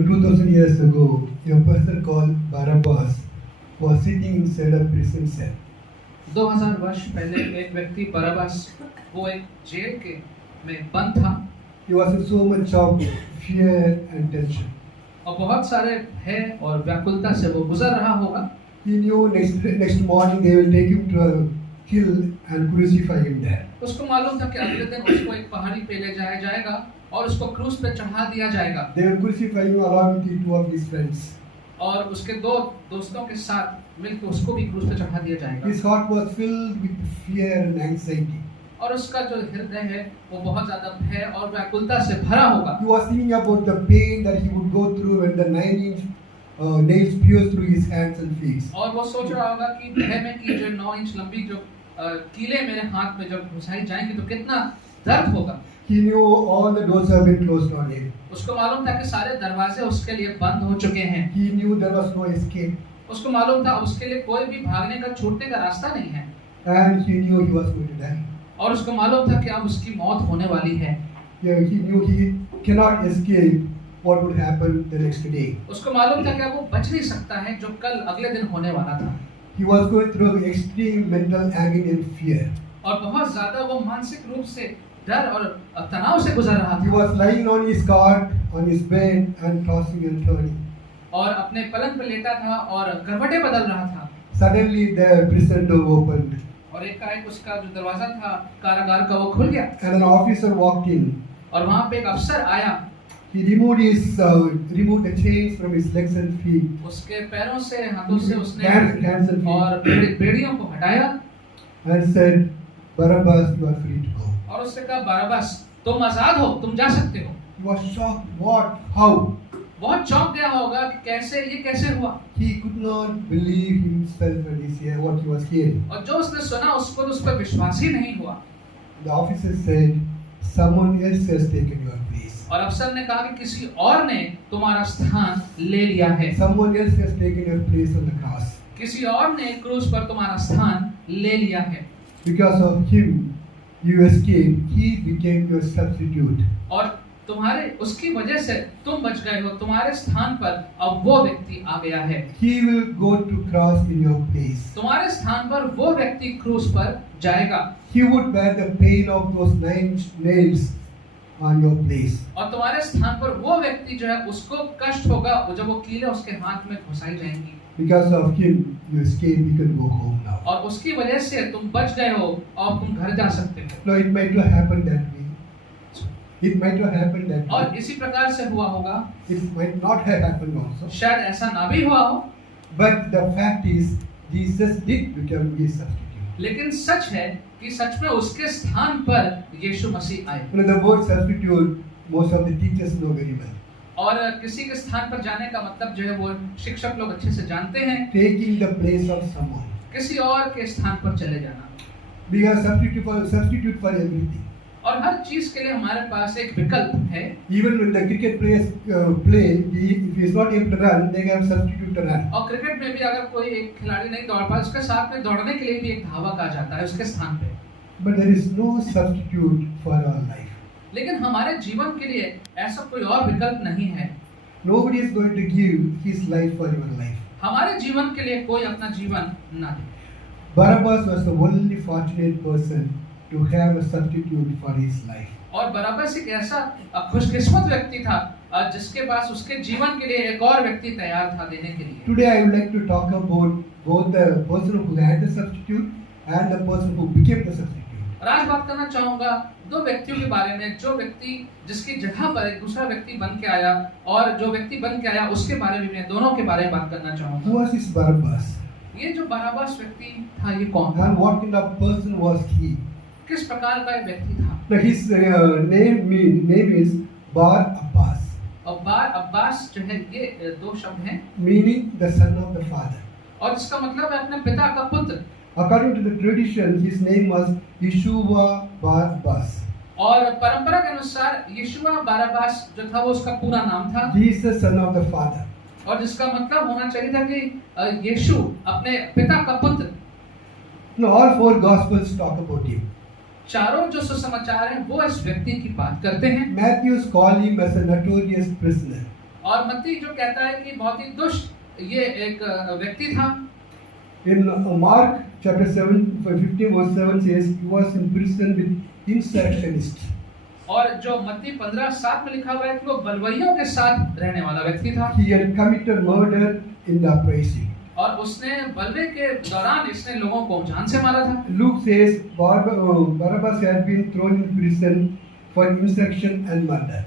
2000 years ago, a person called Barabbas was sitting inside a prison cell. 2000 वर्ष पहले एक व्यक्ति बराबस वो एक जेल के में बंद था He was in so much of fear and tension. और बहुत सारे भय और व्याकुलता से वो गुजर रहा होगा। He knew next morning they will take him to a hill and crucify him there. उसको मालूम था कि अगले दिन उसको एक पहाड़ी पे ले जाया जाएगा और उसको क्रूस पे चढ़ा दिया जाएगा। They will crucify him along with two of his friends. और उसके दो दोस्तों के साथ मिलकर उसको भी क्रूस पे चढ़ा दिया जाएगा। His heart was filled with fear and anxiety. और उसका जो हृदय है वो बहुत ज्यादा भय और व्याकुलता से भरा होगा। He was thinking about the pain that he would go through when the 9-inch nails pierced through his hands and feet. और वो सोच रहा होगा कि भय में कि जो 9 इंच लंबी जो कीले मेरे हाथ में जब घुसाई जाएंगी तो कितना दर्द होगा। He knew all the doors have been closed on him. उसको मालूम था कि सारे दरवाजे उसके लिए बंद हो चुके हैं। He knew there was no escape. उसको मालूम था उसके लिए कोई भी भागने का छूटने का रास्ता नहीं है। And he knew he was going to die. और उसको मालूम था कि अब उसकी मौत होने वाली है। Yeah, he knew he cannot escape what would happen the next day. उसको मालूम था कि अब वो बच नहीं सकता है जो कल अगले दिन होने वाला था। He was going through extreme mental agony and fear. और बहुत ज्यादा वो मानसिक रूप से डर और तनाव से गुजर रहा He था। was lying on his cot, on his bed and tossing and turning. और अपने पलंग पे लेटा था और करवटें बदल रहा था। Suddenly the prison door opened और एकाएक उसका जो दरवाजा था कारागार का वो खुल गया and an officer walked in. और वहाँ पे एक अफसर आया। He removed the chains from his legs and feet. उसके पैरों से हाथों से उसने Hands and feet. और बेड़ियों को हटाया And said, Barabbas, you are free to go. और उससे कहा बराबस तुम आजाद हो, तुम जा सकते हो। He was shocked. What? How? बहुत चौंक गया होगा कि कैसे ये कैसे हुआ। He could not believe himself when he said what he was hearing. और जो उसने सुना उसको तो उस पर विश्वास ही नहीं हुआ। The officer said, someone else has taken your place. और अफसर ने कहा कि किसी और ने तुम्हारा स्थान ले लिया है। Someone else has taken your place on the cross. किसी और ने क्रूस पर तुम्हारा स्थान ले लिया है। Because of him, you escaped. He became your substitute. और तुम्हारे उसकी वजह से तुम बच गए हो। तुम्हारे स्थान पर अब वो व्यक्ति आ गया है। He will go to cross in your place. तुम्हारे स्थान पर वो व्यक्ति क्रूस पर जाएगा। He would bear the pain of those 9 nails on your place. और तुम्हारे स्थान पर वो व्यक्ति जो है उसको कष्ट होगा जब वो कीले उसके हाथ में घुसाई जाएंगी। Because of him, you escape. You can go home now. और उसकी वजह से तुम बच गए हो और तुम घर जा सकते हो। No, it might not happen that way. It might not happen that way. और इसी प्रकार से हुआ होगा। It might not have happened also. शायद ऐसा ना भी हुआ हो। But the fact is, Jesus did become his substitute. लेकिन सच है कि सच में उसके स्थान पर यीशु मसीह आए। You know, the word substitute, most of the teachers know very well. और किसी के स्थान पर जाने का मतलब जो है वो शिक्षक लोग अच्छे से जानते हैं। Taking the place of someone. किसी और के स्थान पर चले जाना। We are substitute for everything. और हर चीज के लिए हमारे पास एक विकल्प है। Even when the cricket players play, if he is not able to run, they have substitute to run. और क्रिकेट में भी अगर कोई एक खिलाड़ी नहीं दौड़ पाए उसके साथ में दौड़ने के लिए भी एक धावक आ जाता है उसके स्थान पे। But there is no substitute for our life. लेकिन हमारे जीवन के लिए ऐसा कोई और विकल्प नहीं है। Nobody is going to give his life for your life. हमारे जीवन के लिए कोई अपना जीवन ना दे। Barabbas was the only fortunate person to have a substitute for his life. और बराबस एक ऐसा खुशकिस्मत व्यक्ति था जिसके पास उसके जीवन के लिए एक और व्यक्ति तैयार था देने के लिए। Today I would like to talk about both the person who had the substitute and the person who became the substitute. और आज बात करना चाहूँगा दो व्यक्तियों के बारे में, जो व्यक्ति जिसकी जगह पर एक दूसरा व्यक्ति बन के आया और जो व्यक्ति बन के आया उसके बारे में मैं दोनों के बारे में बात करना चाहूँगा। Who was this Barabbas? ये जो बराबस व्यक्ति था ये कौन था? And what kind of person was he? किस प्रकार का ये व्यक्ति था? Now his name is Bar Abbas. और बार अब्बास जो है ये दो शब्द हैं, meaning the son of the father. और इसका मतलब है अपने पिता का पुत्र। According to the tradition, his name was Yeshua Bar Abbas. और परंपरा के अनुसार यीशुआ बाराबास जो था वो उसका पूरा नाम था। He is the son of the father. और जिसका मतलब होना चाहिए था कि यीशु अपने पिता का पुत्र। Now all 4 gospels talk about him. चारों जो सुसमाचार हैं वो इस व्यक्ति की बात करते हैं। Matthew call him as a notorious prisoner. और मत्ती जो कहता है कि बहुत ही दुष्ट ये एक व्यक्ति था। In Mark chapter 7, 15 verse 7 says he was in prison with insurrectionists. और जो मत्ती 15:7 में लिखा हुआ है कि वो बलवइयों के साथ रहने वाला व्यक्ति था। He had committed murder in the uprising. और उसने बलवे के दौरान इसने लोगों को जान से मारा था। Luke says Barabbas had been thrown in prison for insurrection and murder.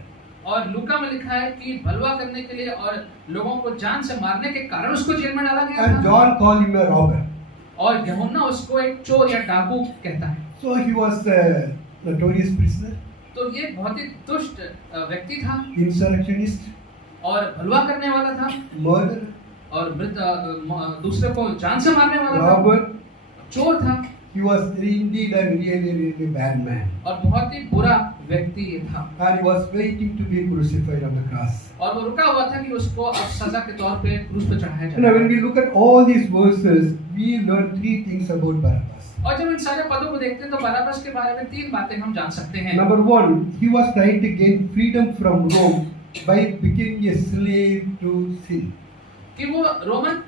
और लूका में लिखा है कि बलवा करने के लिए और लोगों को जान से मारने के कारण उसको जेल में डाला गया And था। John called him a robber. और यूहन्ना उसको एक चोर या डाकू कहता है। So he was a notorious prisoner, तो ये बहुत ही दुष्ट व्यक्ति था insurrectionist, और बलवा करने वाला था murderer, और दूसरे को जान से मारने वाला था, robber. चोर था He was indeed a really bad man. और बहुत ही बुरा व्यक्ति ये था। And he was waiting to be crucified on the cross. और वो रुका हुआ था कि उसको अब सजा के तौर पे क्रूस पे चढ़ाया You know, when जाए। we look at all these verses, we learn three things about Barabbas. और जब इन सारे पदों को देखते हैं तो बराबस के बारे में 3 बातें हम जान सकते हैं। Number one, he was trying to gain freedom from Rome by becoming a slave to sin. कि वो रोमन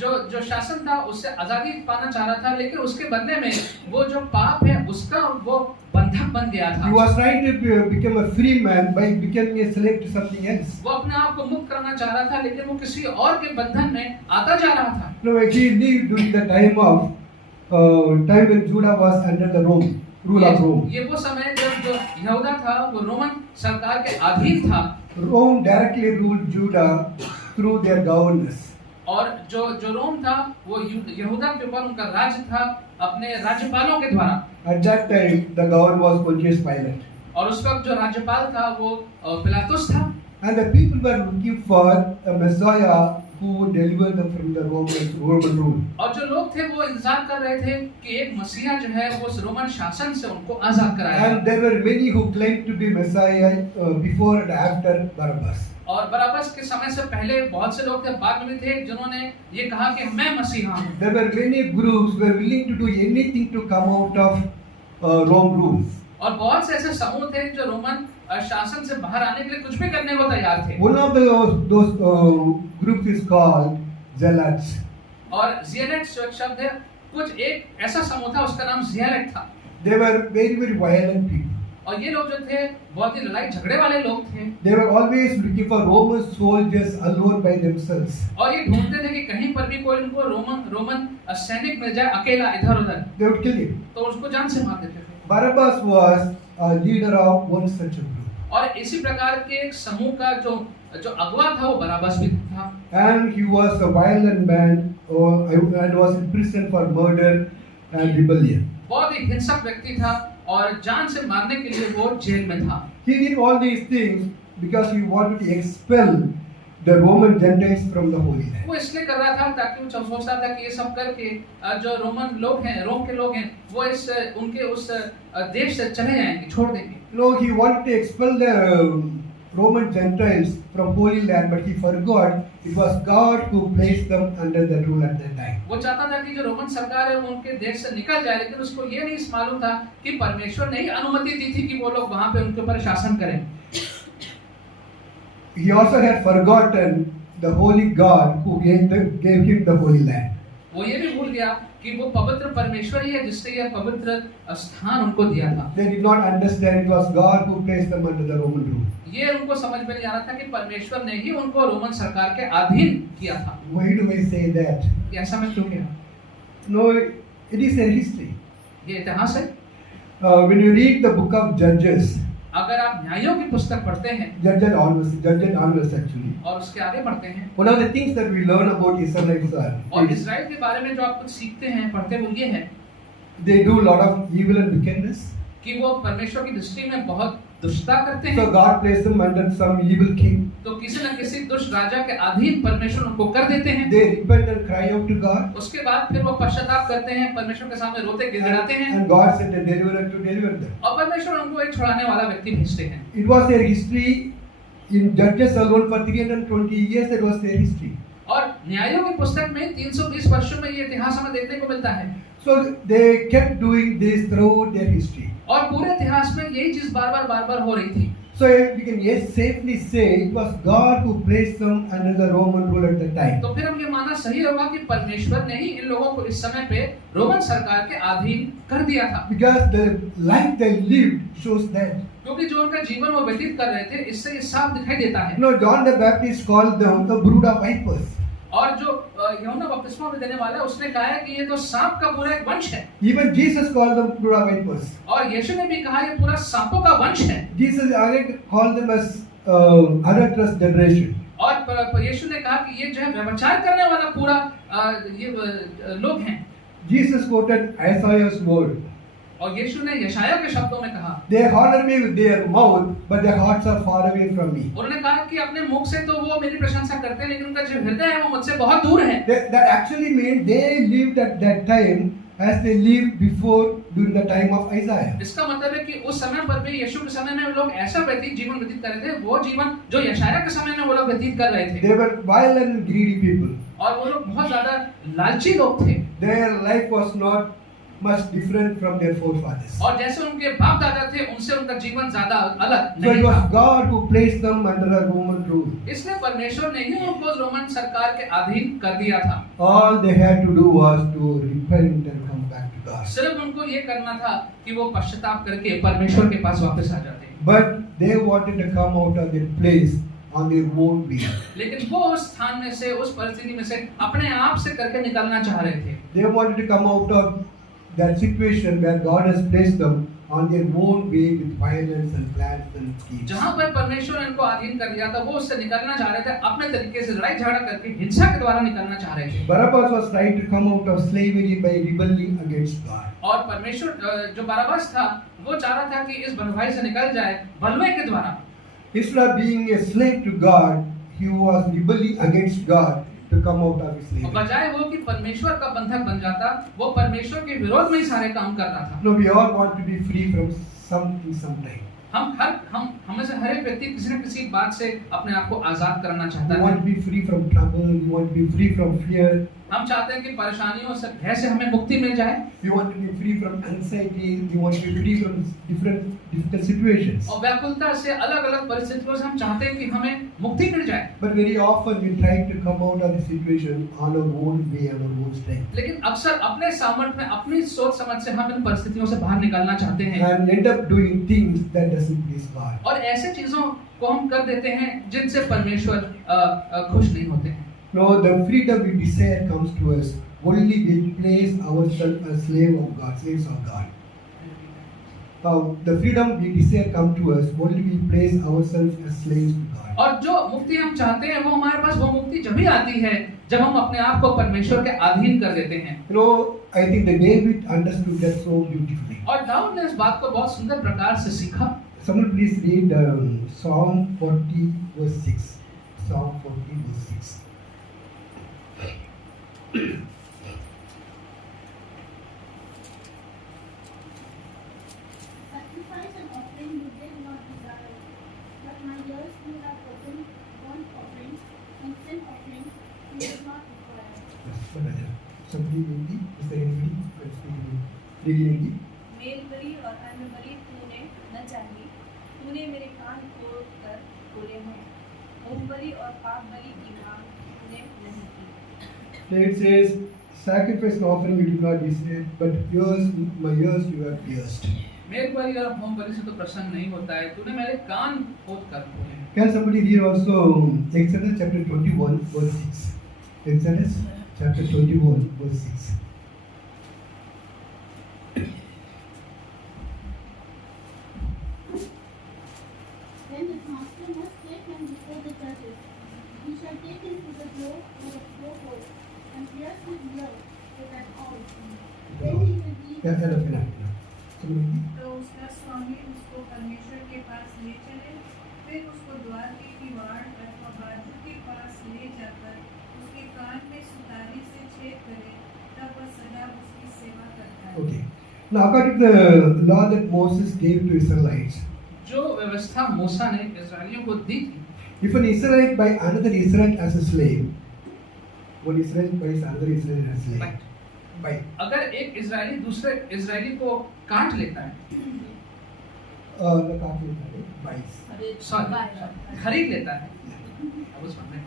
जो शासन था उससे आजादी पाना चाह रहा था, लेकिन उसके बदले में वो जो पाप है उसका वो बंधक बन गया था। He was trying to become a free man by becoming a slave to something else. वो अपने आप को मुक्त करना चाह रहा था, लेकिन वो किसी और के बंधन में आता जा रहा था। No, he lived during the time when Judah was under the rule of Rome. ये वो समय जब जो यहूदा था वो रोमन सरकार के अधीन था। Rome directly ruled Judah through their governors. और जो रोम था वो यहूदा के ऊपर उनका राज्य था अपने राज्यपालों के द्वारा। At that time, the governor was Pontius Pilate. और उस वक्त जो राज्यपाल था वो पिलातुस था। And the people were looking for a Messiah who would deliver them from the Roman rule. और जो लोग थे वो इंतजार कर रहे थे कि एक मसीहा जो है वो उस रोमन शासन से उनको आजाद कराएगा। And there were many who claimed to be Messiah before and after Barabbas. और बराबस के समय से पहले बहुत से लोग थे, बाद में भी थे जिन्होंने ये कहा कि मैं मसीहा हूँ। There were many groups who were willing to do anything to come out of Rome rule. और बहुत से ऐसे समूह थे जो रोमन शासन से बाहर आने के लिए कुछ भी करने को तैयार थे। One of those groups is called Zealots. और ज़ियलेट्स जो एक शब्द है, कुछ एक ऐसा समूह था उसका नाम ज़ियलेट था। They were very violent people. और ये लोग जो थे बहुत ही लड़ाई झगड़े वाले लोग थे। They were always looking for Roman soldiers alone by themselves. और ये ढूंढते थे कि कहीं पर भी कोई उनको रोमन सैनिक मिल जाए अकेला इधर-उधर, They would kill him. तो उसको जान से मार देते थे। Barabbas was a leader of one such a group. और इसी प्रकार के एक समूह का जो अगुवा था वो बराबस भी था। And he was a violent man and was in prison for murder and rebellion. बहुत ही हिंसक व्यक्ति था और जान से मारने के लिए वो जेल में था। He did all these things because he wanted to expel the Roman Gentiles from the Holy Land. वो इसलिए कर रहा था ताकि वो सोच रहा था कि ये सब करके जो रोमन लोग हैं, रोम के लोग हैं, वो उनके उस देश से चले जाएंगे, छोड़ देंगे। No, he wanted to expel the Roman Gentiles from Holy Land, but he forgot it was God who placed them under the rule at that time. वो चाहता था कि जो रोमन सरकार है वो उनके देश से निकल जाए, लेकिन उसको ये नहीं मालूम था कि परमेश्वर ने ही अनुमति दी थी कि वो लोग वहां पे उनके ऊपर शासन करें। He also had forgotten the holy God who gave him the Holy Land. वो ये भी भूल गया कि वो पवित्र परमेश्वर ही है जिसने यह पवित्र स्थान उनको दिया था। They did not understand it was God who placed them under the Roman rule. ये उनको समझ में नहीं आ रहा था कि परमेश्वर ने ही उनको रोमन सरकार के अधीन किया था। Why do I say that? ऐसा मैं क्यों कहा? No, it is a history. ये इतिहास है। When you read the book of Judges, अगर आप न्यायों की पुस्तक पढ़ते हैं Judges and Onwards actually, और उसके आगे पढ़ते हैं, one of the things that we learn about Israelites और इजराइल के बारे में जो आप कुछ सीखते हैं, पढ़ते हैं, वो ये है they do a lot of evil and wickedness. कि वो परमेश्वर की दृष्टि में बहुत दुष्टता करते हैं। So God placed them under some evil king. तो किसी न किसी दुष्ट राजा के अधीन परमेश्वर उनको कर देते हैं। They repent and cry out to God. उसके बाद फिर वो पश्चाताप करते हैं, परमेश्वर के सामने रोते गिड़गिड़ाते हैं, And God sent a deliverer to deliver them. और परमेश्वर उनको एक छुड़ाने वाला व्यक्ति भेजते हैं। It was their history in Judges alone for 320 years. That was their history. और न्यायों की पुस्तक में 320 वर्षों में ये इतिहास हमें देखने को मिलता है। So they kept doing this throughout their history. और पूरे इतिहास में यही चीज बार बार हो रही थी। So we can yes safely say it was God who placed them under the Roman rule at the time. तो फिर हम ये मानना सही होगा कि परमेश्वर ने ही इन लोगों को इस समय पे रोमन सरकार के अधीन कर दिया था, Because the life they lived shows that. क्योंकि जो उनका जीवन वो व्यतीत कर रहे थे इससे ये साफ दिखाई देता है। John the Baptist called them the brood of vipers. और जो यूहन्ना बपतिस्मा देने वाला है उसने कहा है कि ये तो सांप का पूरा एक वंश है। Even Jesus called them brood of vipers. और यीशु ने भी कहा ये पूरा सांपों का वंश है। Jesus again called them as adulterous generation. और यीशु ने कहा कि ये जो है व्यभिचार करने वाला पूरा ये लोग हैं। Jesus quoted Isaiah's word. और यीशु ने यशायाह के शब्दों में कहा, They honor me with their mouth, but their hearts are far away from me. उन्होंने कहा कि अपने मुख से तो वो मेरी प्रशंसा करते हैं लेकिन उनका जो हृदय है वो मुझसे बहुत दूर है। That actually means they lived at that time as they lived before during the time of Isaiah. इसका मतलब है कि उस समय पर भी यीशु के समय में लोग ऐसा जीवन व्यतीत कर रहे थे, वो जीवन जो यशायाह के समय में वो लोग व्यतीत कर रहे थे। They were violent and greedy people. और वो लोग बहुत ज्यादा लालची लोग थे। Their life was not much different from their forefathers. और जैसे उनके बाप दादा थे उनसे उनका जीवन ज्यादा अलग So it नहीं was था। God who placed them under a Roman rule. इसलिए परमेश्वर ने ही उनको रोमन सरकार के अधीन कर दिया था। All they had to do was to repent and come back to God. सिर्फ उनको ये करना था कि वो पश्चाताप करके परमेश्वर के पास वापस आ जाते। But they wanted to come out of their place on their own way. लेकिन वो उस स्थान में से, उस परिस्थिति में से अपने आप से करके निकलना चाह रहे थे। They wanted to come out of that situation where God has placed them on their own way with violence and plans and schemes. जहाँ पर परमेश्वर ने इनको अधीन कर दिया था वो उससे निकलना चाह रहे थे, अपने तरीके से लड़ाई झगड़ा करके हिंसा के द्वारा निकलना चाह रहे थे। Barabbas was trying to come out of slavery by rebelling against God. और परमेश्वर जो बरअब्बास था वो चाह रहा था कि इस बंधुआई से निकल जाए बलवे के द्वारा। Instead of being a slave to God, he was rebelling against God to come out of his slavery. बजाय वो कि परमेश्वर का बंधक बन जाता, वो परमेश्वर के विरोध में ही सारे काम कर रहा था। No, we all want to be free from something sometime. हम में से हर एक व्यक्ति किसी न किसी बात से अपने आप को आजाद करना चाहता You है। want to be free from trouble, you want to be free from fear, हम चाहते हैं कि परेशानियों से, भय से हमें मुक्ति मिल जाए। you want to be free from anxiety, you want to be free from difficult situations. और व्याकुलता से, अलग-अलग परिस्थितियों से हम चाहते हैं कि हमें मुक्ति मिल जाए। But very often we try to come out of the situation on our own way, on our own strength. लेकिन अक्सर अपने सामर्थ्य में, अपनी सोच समझ से हम इन परिस्थितियों से बाहर निकलना चाहते हैं And end up doing things that doesn't please God. और ऐसे चीजों को हम कर देते हैं जिनसे परमेश्वर खुश नहीं होते हैं। No, the freedom we desire comes to us only we place ourselves as slaves of God. The freedom we desire comes to us only we place ourselves as slaves to God. और जो मुक्ति हम चाहते हैं वो हमारे पास वो मुक्ति जब ही आती है जब हम अपने आप को परमेश्वर के अधीन कर देते हैं। You know, I think that David understood that so beautifully. और दाऊद ने इस बात को बहुत सुंदर प्रकार से सीखा। Someone please read Psalm 40 verse 6. Psalm 40 verse 6. Sacrifice and offering you did not desire, but my ears you have opened burnt offering and sin offering you did not require. Somebody maybe, is there anybody who can speak in Hindi? मेल बलि और अन्न बलि तूने न चाही, तूने मेरे कान खोल कर खोले हैं, होम बलि और पाप बलि की मांग तूने नहीं की। It says, sacrifice and offering you did not desire, but my ears you have pierced. मेल बलि और होम बलि से तो प्रसन्न नहीं होता है, तूने मेरे कान खोद कर खोले हैं। Can somebody read also Exodus chapter 21 verse 6? Exodus chapter 21 verse 6. Then his master must take him before the judges. He shall take him to the door or the doorpost and pierce his ear with an awl. Then he will be Yeah, enough. Somebody तो उसका स्वामी उसको परमेश्वर के पास ले चले, फिर उसको द्वार की दीवार अथवा बाजू के पास ले जाकर उसके कान में सुतारी से छेद करे, तब वह सदा उसकी सेवा करता है। Okay. Now according to the law that Moses gave to Israelites, जो व्यवस्था मूसा ने इस्राएलियों को दी थी, if an Israelite buy another Israelite as a slave, one Israelite buys another Israelite as a slave. Buy. अगर एक इजरायली दूसरे इजरायली को काट लेता है buys. सॉरी, खरीद लेता है। अब उस में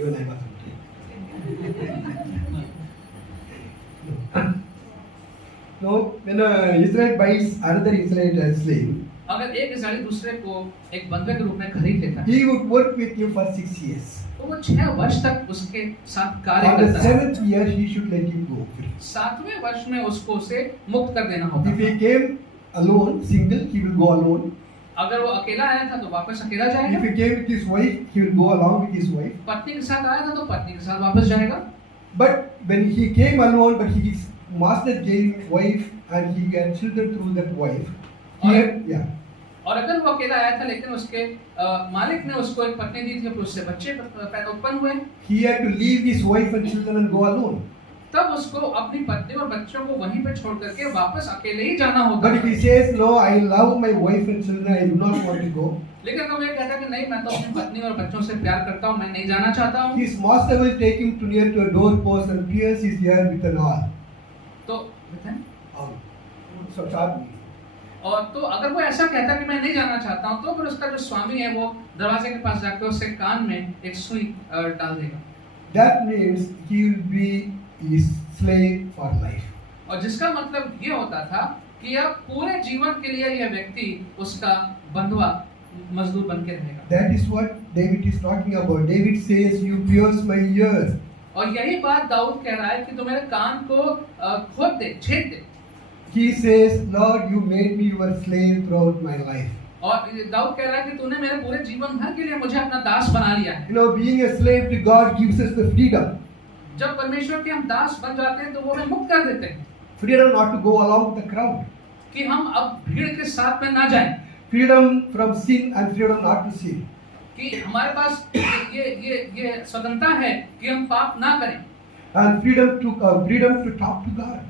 Even I was no, when Israel buys another Israelite as slave, अगर एक इस्राएली दूसरे को एक बंधुए के रूप में खरीद लेता है, he would work with you for 6 years. तो वो 6 वर्ष तक उसके साथ कार्य On the करता है। 7th year, he should let him go free. 7वें वर्ष में उसको उसे मुक्त कर देना होता If है। he came alone, single, he will go alone. अगर वो अकेला आया था तो वापस अकेला If जाएगा, he came with his wife, he will go along with his wife. पत्नी के साथ आया था तो पत्नी के साथ वापस जाएगा। But when he came alone, but his master gave him wife and he had children through that wife. He had, yeah. और अगर वो अकेला आया था लेकिन उसके मालिक ने उसको एक पत्नी दी थी और उससे बच्चे उत्पन्न हुए, He had to leave his wife and children and go alone. तब उसको अपनी पत्नी और बच्चों को वहीं पे छोड़ करके वापस अकेले ही जाना होता But if he है। says, no, I love my wife and children, I do not want to go, लेकिन अगर वो कहता कि नहीं, मैं तो अपनी पत्नी और बच्चों से प्यार करता हूँ, मैं नहीं जाना चाहता हूँ, his master will take him to near to a doorpost and pierce his ear with an awl. तो So sharp. और तो अगर वो ऐसा कहता कि मैं नहीं जाना चाहता हूँ, तो फिर उसका जो स्वामी है वो दरवाजे के पास जाकर उसके कान में एक सुई डाल देगा। That means he will be his slave for life. और जिसका मतलब ये होता था कि अब पूरे जीवन के लिए यह व्यक्ति उसका बंधुआ मजदूर बन के रहेगा। That is what David is talking about. David says, you pierce my ears. और यही बात दाऊद कह रहा है कि तू मेरे कान को खोद दे, छेद दे। He says, Lord, you made me your slave throughout my life. और दाऊद कह रहा है कि तूने मेरे पूरे जीवन भर के लिए मुझे अपना दास बना लिया है। You know, being a slave to God gives us the freedom. जब परमेश्वर के हम दास बन जाते हैं तो वो हमें मुक्त कर देते हैं Freedom not to go along with the crowd. कि हम अब भीड़ के साथ में ना जाएं, Freedom from sin and freedom not to sin. कि हमारे पास ये स्वतंत्रता है कि हम पाप ना करें, And freedom to talk to God.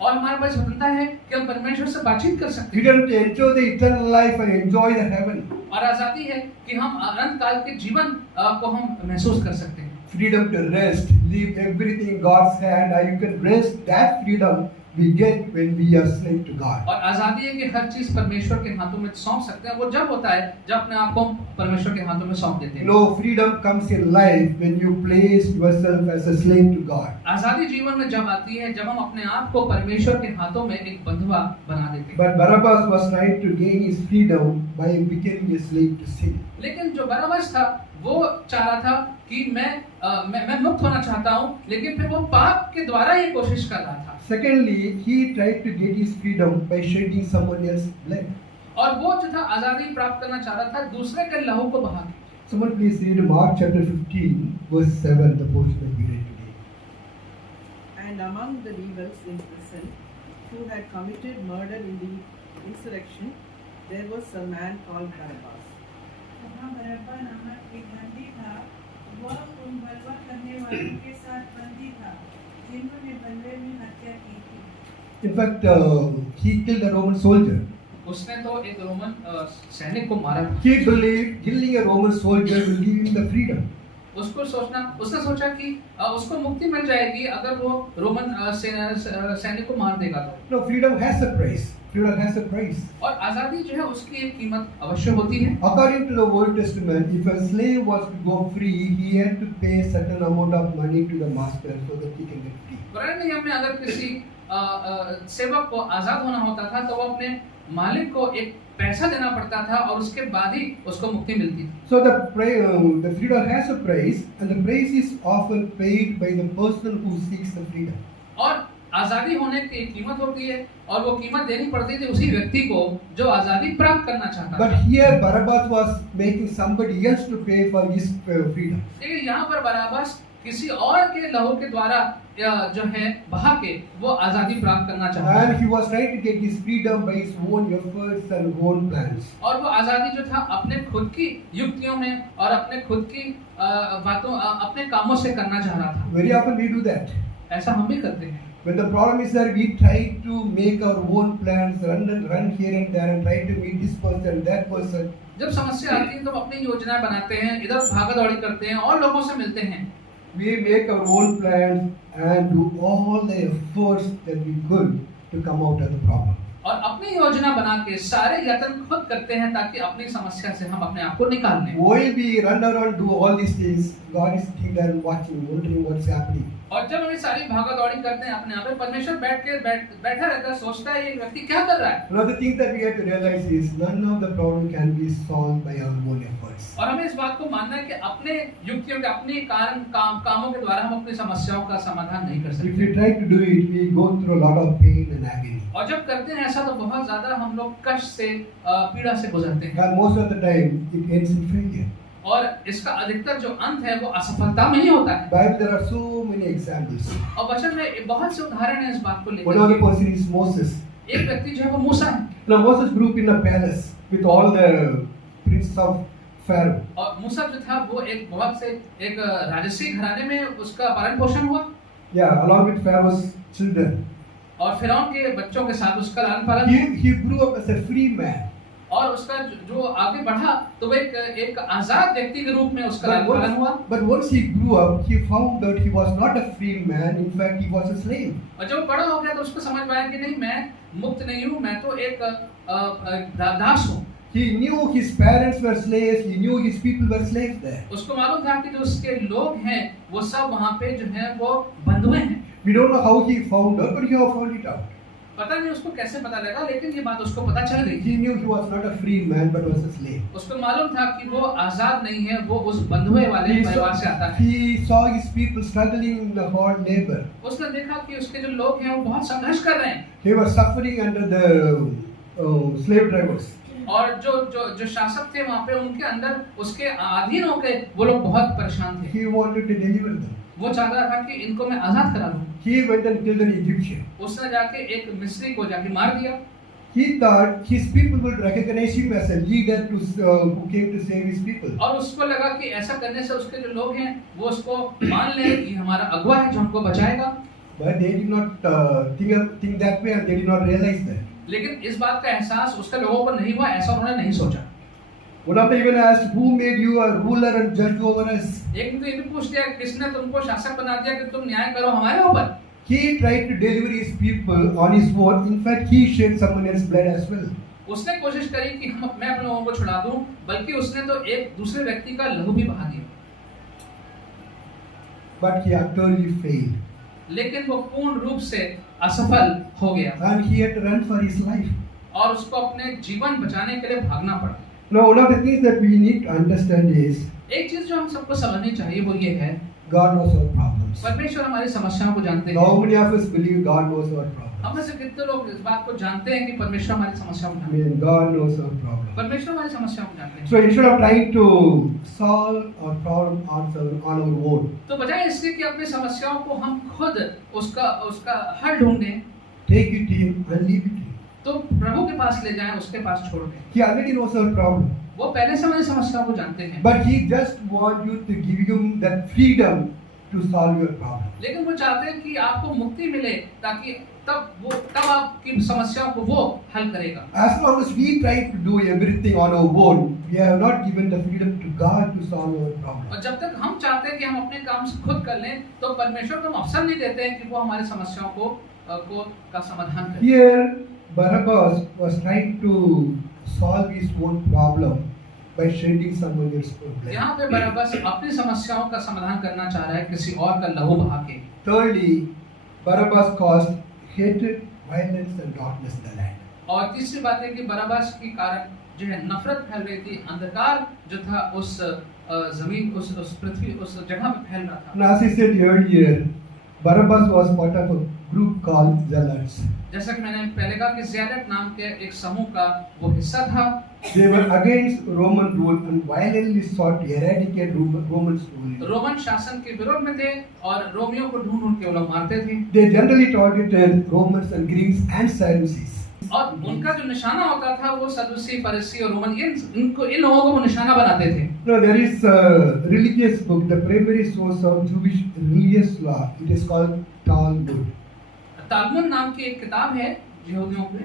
और हमारे पास स्वतंत्रता है कि हम परमेश्वर से बातचीत कर सकते हैं, Freedom to enjoy the eternal life and enjoy the heaven. और आजादी है कि हम अनंत काल के जीवन को हम महसूस कर सकते हैं। Freedom to rest, leave everything in God's hand, and you can rest. That freedom we get when we are slave to God. और आजादी है कि हर चीज परमेश्वर के हाथों में सौंप सकते हैं। वो जब होता है जब अपने आप को परमेश्वर के हाथों में सौंप देते हैं। No, freedom comes in life when you place yourself as a slave to God. आजादी जीवन में जब आती है जब हम अपने आप को परमेश्वर के हाथों में एक बंधुआ बना देते हैं। But Barabbas was trying to gain his freedom by becoming a slave to sin. लेकिन जो बरअब्बास था वो चाह रहा था कि मैं मुक्त होना चाहता हूँ, लेकिन फिर वो पाप के द्वारा ये कोशिश कर रहा था। Secondly, he tried to get his freedom by shedding someone else's blood. और वो जो था आजादी प्राप्त करना चाह रहा था दूसरे के लहू को बहा के। Someone please read Mark chapter 15 verse 7, the portion that we read today. And among the rebels in prison who had committed murder in the insurrection, there was a man called Barabbas. वहाँ बरअब्बा नामक एक बंदी था, वह उन बलवा करने वालों के साथ बंदी था जिन्होंने बलवे में हत्या की थी। In fact, he killed a Roman soldier. उसने तो एक रोमन सैनिक को मारा था। He believed killing a Roman soldier will give him the freedom. उसने सोचा कि उसको मुक्ति मिल जाएगी अगर वो रोमन सैनिक को मार देगा तो। No, freedom has a price. Freedom has a price. और आजादी जो है उसकी एक कीमत अवश्य होती है। According to the Old Testament, if a slave was to go free, he had to pay a certain amount of money to the master so that he can get free. पुराने नियम में अगर किसी सेवक को आजाद होना होता था तो वो अपने मालिक को एक पैसा देना पड़ता था और उसके बाद ही उसको मुक्ति मिलती थी। So the freedom has a price, and the price is often paid by the person who seeks the freedom. और आजादी होने की एक कीमत होती है और वो कीमत देनी पड़ती थी उसी व्यक्ति को जो आजादी प्राप्त करना चाहता But था। here Barabbas was making somebody else to pay for his freedom. लेकिन यहाँ पर बरअब्बास किसी और के लहू के द्वारा जो है बहा के वो आजादी प्राप्त करना चाहता था। And he was trying to get his freedom by his own efforts and own plans. और वो आजादी जो था अपने खुद की युक्तियों में और अपने खुद की बातों अपने कामों से करना चाह रहा था। Very often we do that. ऐसा हम भी करते हैं। When the problem is that we try to make our own plans, run here and there, and try to meet this person, that person. जब समस्या आती है तो हम अपनी योजनाएं बनाते हैं, इधर भागा दौड़ी करते हैं और लोगों से मिलते हैं। We make our own plans and do all the efforts that we could to come out of the problem. और अपनी योजना बना के सारे यत्न खुद करते हैं ताकि अपनी समस्या से हम अपने आप को निकाल लें। While we run around do all these things, God is sitting there and watching, wondering what's happening. और जब हम ये सारी भागा दौड़ी करते हैं अपने आप में, परमेश्वर बैठा रहता है, सोचता है ये व्यक्ति क्या कर रहा है। Another thing that we have to realize is none of the problem can be solved by our own efforts. और हमें इस बात को मानना है कि अपने युक्तियों के अपने कामों के द्वारा हम अपनी समस्याओं का समाधान नहीं कर If सकते। we try to do it, we go through a lot of pain and agony. और जब करते हैं ऐसा तो बहुत ज्यादा हम लोग कष्ट से पीड़ा से गुजरते हैं And most of the time, it ends in failure. और इसका अधिकतर जो अंत है वो असफलता में ही होता है। Bible, there are so many examples. और वचन में बहुत से उदाहरण हैं इस बात को One of the लेकर। person is Moses. एक व्यक्ति जो है वो मूसा है Now Moses grew up in a palace with all the princes of Pharaoh. और मूसा जो था वो एक बहुत से एक राजसी घराने में उसका पालन पोषण हुआ Yeah, along with Pharaoh's children. और फिरौन के बच्चों के साथ उसका लालन पालन He grew up as a free man. और उसका जो आगे बढ़ा तो वो एक आजाद व्यक्ति के रूप में उसका लालन पालन हुआ। But once he grew up, he found that he was not a free man. In fact, he was a slave. और जब वो बड़ा हो गया तो उसको समझ में आया कि नहीं, मैं मुक्त नहीं हूँ, मैं तो एक दास हूँ। He knew his parents were slaves. He knew his people were slaves there. उसको मालूम था कि जो उसके लोग हैं वो सब वहाँ पे जो है वो बंधुए हैं। We don't know how he found out, but he found it out. पता नहीं उसको कैसे पता लगा, लेकिन ये बात उसको पता चल गई। He knew he was not a free man, but was a slave. उसको मालूम था कि वो आजाद नहीं है, वो उस बंधुए वाले परिवार से आता है। He saw his people struggling in the hard labor. उसने देखा कि उसके जो लोग हैं वो बहुत संघर्ष कर रहे हैं They were suffering under the slave drivers. और जो शासक थे वहाँ पे उनके अंदर उसके अधीन होकर वो लोग बहुत परेशान थे। He wanted to deliver them. वो चाहता था कि इनको मैं आजाद करा दूं। He went and killed an Egyptian. उसने जाके एक मिस्री को जाके मार दिया। He thought his people would recognize him as a leader who came to save his people. और उसको लगा कि ऐसा करने से उसके जो लोग हैं वो उसको मान लें कि हमारा अगुवा है जो हमको बचाएगा। But they did not think that way, and they did not realize that. लेकिन इस बात का एहसास उसके लोगों पर नहीं हुआ, ऐसा उन्होंने नहीं सोचा। One of them even asked, "Who made you a ruler and judge over us?" एक ने तो ये भी पूछ लिया किसने तुमको शासक बना दिया कि तुम न्याय करो हमारे ऊपर। He tried to deliver his people on his own. In fact, he shed someone else's blood as well. उसने कोशिश करी कि मैं अपने लोगों को छुड़ा दूं, बल्कि उसने तो एक दूसरे व्यक्ति का लहू भी बहा दिया। But he utterly failed. लेकिन वो पूर्ण रूप से असफल हो गया And he had to run for his life. और उसको अपने जीवन बचाने के लिए भागना पड़ा। Now, one of the things that we need to understand is एक चीज जो हम सबको समझनी चाहिए वो ये है, God knows our problems. परमेश्वर हमारी समस्याओं को जानते How हैं। many of us believe God knows our problems? हम में से कितने लोग इस बात को जानते हैं कि परमेश्वर हमारी समस्याओं को I जानते हैं? mean, God knows our problems. परमेश्वर हमारी समस्याओं को जानते हैं। So instead of trying to solve our problem on our own, तो बजाय इसके कि अपनी समस्याओं को हम खुद उसका हल ढूंढें, take it to Him and leave it to Him. तो प्रभु के पास ले जाएं, उसके पास छोड़ दें। He already knows our problem. वो पहले से हमारी समस्याओं को जानते हैं, But He just wants you to give Him that freedom to solve your problem. लेकिन वो चाहते हैं कि आपको मुक्ति मिले ताकि तब आपकी समस्याओं को वो हल करेगा। As long as we try to do everything on our own, we have not given the freedom to God to solve our problem. और जब तक हम चाहते हैं कि हम अपने काम से खुद कर लें, तो परमेश्वर को हम अवसर नहीं देते हैं कि वो हमारी समस्याओं का समाधान करे। Here, Barabbas was trying to solve his own problem by shedding someone else's blood. यहाँ पे बरअब्बस अपनी समस्याओं का समाधान करना चाह रहा है किसी और का लहू बहा के। Thirdly, Barabbas caused hatred, violence, and darkness in the land. और तीसरी बात है कि बरअब्बस के कारण जो है नफरत फैल रही थी, अंधकार जो था उस जमीन उस पृथ्वी उस जगह पे फैल रहा था। And as I said earlier, Barabbas was part of a group called Zealots. जैसा कि मैंने पहले कहा कि ज़ेलत नाम के एक समूह का वो हिस्सा था। They were against Roman rule and violently sought to eradicate Roman rule. Roman शासन के विरोध में थे और रोमियों को ढूंढ के वो लोग मारते थे। They generally targeted Romans and Greeks and Sadducees. और उनका जो निशाना होता था वो सदूसी, फरीसी और रोमन इन लोगों को वो निशाना बनाते थे। No, there is a religious book, the primary source of Jewish religious law. It is called Talmud. Talmud नाम की एक किताब है यहूदियों में।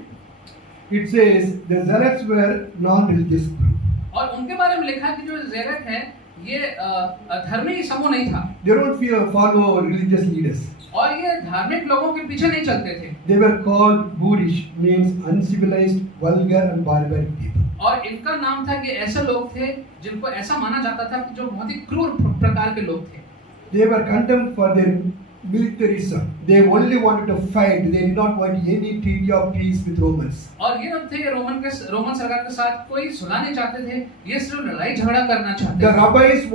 It says the Zealots were non-religious group. और उनके बारे में लिखा कि जो ज़ेलत है ये धर्मी समूह नहीं था They don't follow religious leaders. और ये धार्मिक लोगों के पीछे नहीं चलते थे They were called boorish, means uncivilized, vulgar and barbaric people. और इनका नाम था कि ऐसे लोग थे जिनको ऐसा माना जाता था कि जो बहुत ही क्रूर प्रकार के लोग थे। They were condemned for their militarism. They only wanted to fight. They did not want any treaty of peace with Romans. और ये लोग थे रोमन सरकार के साथ कोई सुलह नहीं चाहते थे, ये सिर्फ लड़ाई झगड़ा करना चाहते The थे। rabbis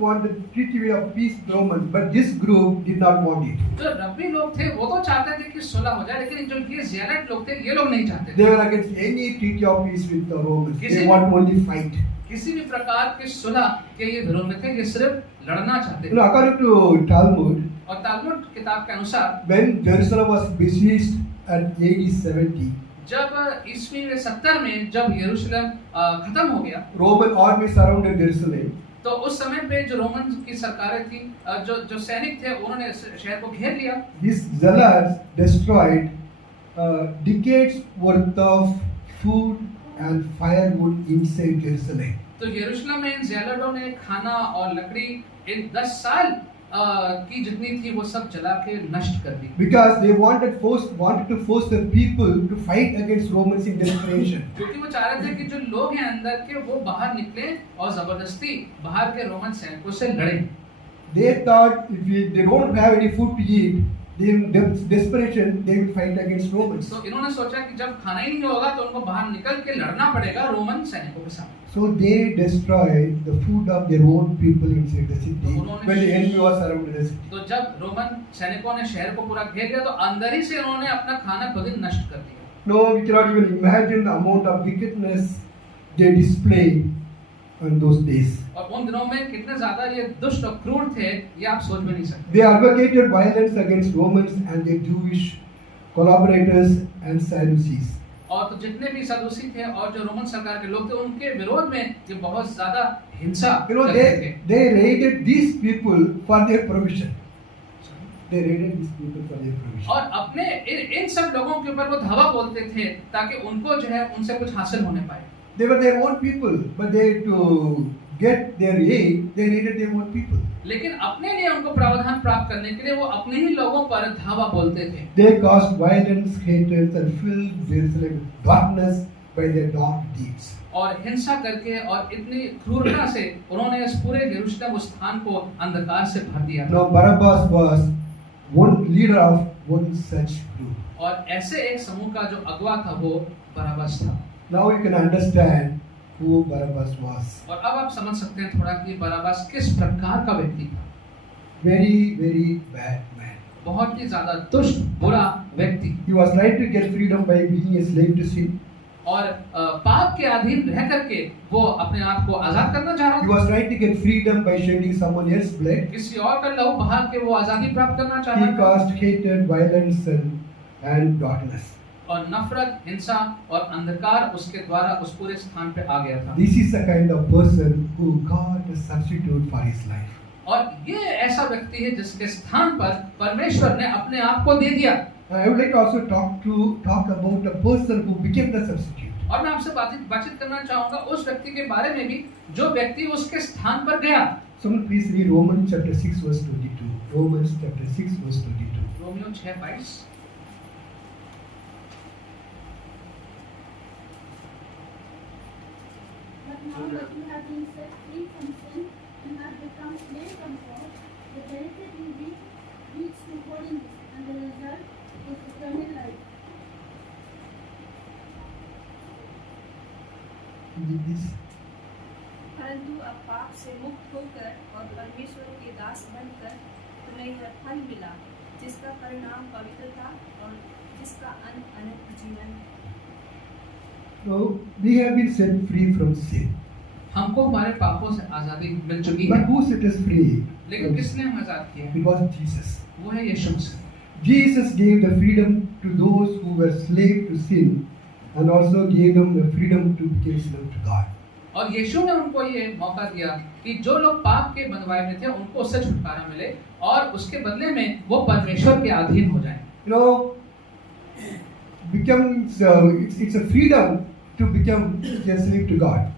want the treaty of peace with Romans, but this group did not want it. जो रब्बी लोग थे वो तो चाहते थे कि सुलह हो जाए, लेकिन जो ये ज़ियारत लोग थे ये लोग नहीं चाहते थे। They were against any treaty of peace with the Romans. They किसी want only fight. किसी भी प्रकार की सुलह के ये विरोध में थे, ये सिर्फ लड़ना चाहते You थे। know, according to Talmud, और तालमुड किताब के अनुसार when Jerusalem was besieged at AD 70, जब ईस्वी 70 में जब यरूशलेम खत्म हो गया, Roman army surrounded Jerusalem. तो उस समय पे जो रोमन की सरकारें थी, जो सैनिक थे, उन्होंने शहर को घेर लिया। These zealots destroyed decades worth of food and firewood inside Jerusalem. तो यरूशलेम में इन ज़ियारतों ने खाना और लकड़ी इन 10 साल की जितनी थी वो सब जला के नष्ट कर दी, Because they wanted to force the people to fight against Romans in desperation. क्योंकि वो चाह रहे थे कि जो लोग हैं अंदर के वो बाहर निकले और जबरदस्ती बाहर के रोमन सैनिकों से लड़े। They thought if they don't have any food to eat, in desperation they will fight against Romans. तो इन्होंने सोचा कि जब खाना ही नहीं होगा तो उनको बाहर निकल के लड़ना पड़ेगा रोमन सैनिकों के साथ। So they destroyed the food of their own people inside the city when the enemy was surrounded the city. तो जब रोमन सैनिकों ने शहर को पूरा घेर लिया तो अंदर ही से उन्होंने अपना खाना खुद ही नष्ट कर दिया। No, we cannot even imagine the amount of wickedness they displayed in those days. और उन दिनों में कितने ज्यादा ये दुष्ट और क्रूर थे ये आप सोच भी नहीं सकते। They advocated violence against Romans and their Jewish collaborators and Sadducees. और तो जितने भी सदूसी थे और जो रोमन सरकार के लोग थे उनके विरोध में ये बहुत ज्यादा हिंसा You know, करते थे। they raided these people for their provision. They raided these people for their provision. और अपने इन सब लोगों के ऊपर वो धावा बोलते थे ताकि उनको जो है उनसे कुछ हासिल होने पाए। They were their own people, but to get their aid, they raided their own people. लेकिन अपने लिए उनको प्रावधान प्राप्त करने के लिए वो अपने ही लोगों पर धावा बोलते थे। They caused violence, hatred, and filled Jerusalem with darkness by their dark deeds. और हिंसा करके और इतनी क्रूरता से उन्होंने इस पूरे यरूशलेम स्थान को अंधकार से भर दिया। Now Barabbas was one leader of one such group. और ऐसे एक समूह का जो अगवा था वो बराबस था। Now you can understand who Barabbas was. और अब आप समझ सकते हैं थोड़ा कि बराबस किस प्रकार का व्यक्ति था। Very, very bad man. बहुत ही ज्यादा दुष्ट बुरा व्यक्ति He was trying to get freedom by being a slave to sin. और पाप के अधीन रह करके वो अपने आप को आजाद करना चाह He रहा था। was trying to get freedom by shedding someone else's blood. किसी और का लहू बहा के वो आजादी प्राप्त करना चाह He रहा था। caused hatred, violence, and darkness. और नफरत, हिंसा और अंधकार उसके द्वारा उस पूरे स्थान पे आ गया था। This is the kind of person who God has substituted for his life. और ये ऐसा व्यक्ति है जिसके स्थान पर परमेश्वर ने अपने आप को दे दिया। I would like to also talk about a person who became the substitute. और मैं आपसे बातचीत करना चाहूंगा उस व्यक्ति के बारे में भी जो व्यक्ति उसके स्थान पर गया। Someone please read Romans chapter 6 verse 22. Romans chapter 6 verse 22. Romeo 6:22। But now that you have been set free from sin and have become slaves of God, the benefit you reap leads to holiness, and the result is eternal life. Read this. परंतु अब पाप से मुक्त होकर और परमेश्वर के दास बनकर तुम्हें यह फल मिला जिसका परिणाम पवित्रता और जिसका अंत अनंत जीवन है। So we have been set free from sin. हमको हमारे पापों से आजादी मिल चुकी है। But who set us free? लेकिन किसने हमें आजाद किया? It was Jesus. वो है यीशु मसीह। Jesus gave the freedom to those who were slave to sin and also gave them the freedom to become slave to God. और यीशु ने उनको ये मौका दिया कि जो लोग पाप के बंधुआई में थे उनको उससे छुटकारा मिले और उसके बदले में वो परमेश्वर के अधीन हो जाएं। You know, it's a freedom to become a slave to God.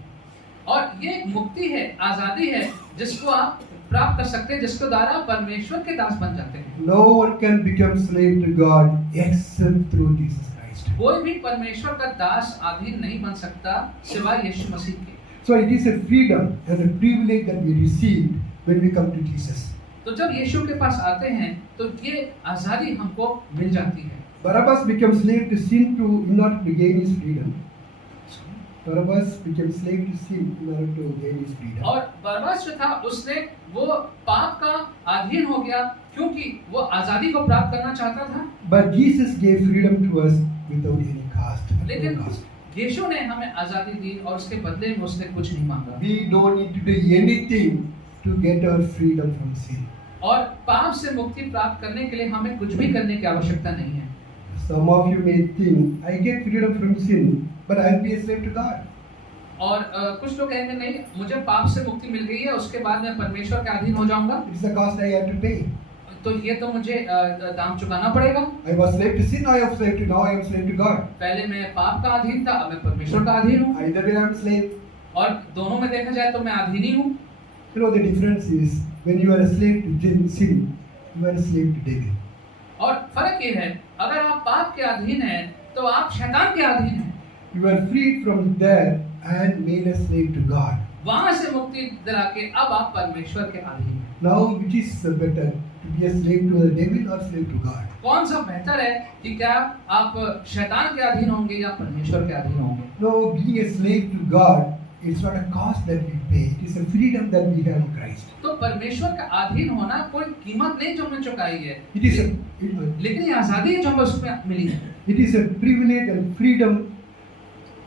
और ये एक मुक्ति है, आजादी है, जिसको आप प्राप्त कर सकते हैं, जिसके द्वारा परमेश्वर के दास बन जाते हैं। No one can become slave to God except through Jesus Christ. कोई भी परमेश्वर का दास अधीन नहीं बन सकता सिवाय यीशु मसीह के। So it is a freedom and a privilege that we receive when we come to Jesus. तो जब यीशु के पास आते हैं तो ये आजादी हमको मिल जाती है। Barabbas became slave to sin in order to gain his freedom. Barabbas became slave to sin in order to gain his freedom. और बरअब्बास जो था उसने वो पाप का अधीन हो गया क्योंकि वो आजादी को प्राप्त करना चाहता था। But Jesus gave freedom to us without any cost. No लेकिन cost. यीशु ने हमें आजादी दी और उसके बदले में उसने कुछ नहीं मांगा। We don't need to do anything to get our freedom from sin. और पाप से मुक्ति प्राप्त करने के लिए हमें कुछ भी करने की आवश्यकता नहीं है। Some of you may think, I get freedom from sin, but I'll be a slave to God. और कुछ लोग कहेंगे नहीं, मुझे पाप से मुक्ति मिल गई है, उसके बाद मैं परमेश्वर के अधीन हो जाऊंगा। It's the cost I have to pay. तो ये तो मुझे दाम चुकाना पड़ेगा। I was slave to sin, now I am slave to God. पहले मैं पाप का अधीन था, अब मैं परमेश्वर का अधीन हूँ। Either way I am slave. और दोनों में देखा जाए तो मैं अधीन ही हूँ। You know the difference is when you are a slave to sin, you are a slave to devil. और फर्क ये है, अगर आप पाप के अधीन हैं तो आप शैतान के अधीन हैं। You are freed from there and made a slave to God. वहां से मुक्ति दिला के अब आप परमेश्वर के अधीन हैं। Now which is better, to be a slave to the devil or slave to God? कौन सा बेहतर है कि क्या आप शैतान के अधीन होंगे या परमेश्वर के अधीन होंगे? No, being a slave to God, it's not a cost that we pay. It is a freedom that we have in Christ. तो परमेश्वर का अधीन होना कोई कीमत नहीं जो हमने चुकाई है, It is लेकिन ये आजादी है जो हमें उसमें मिली है। a privilege and freedom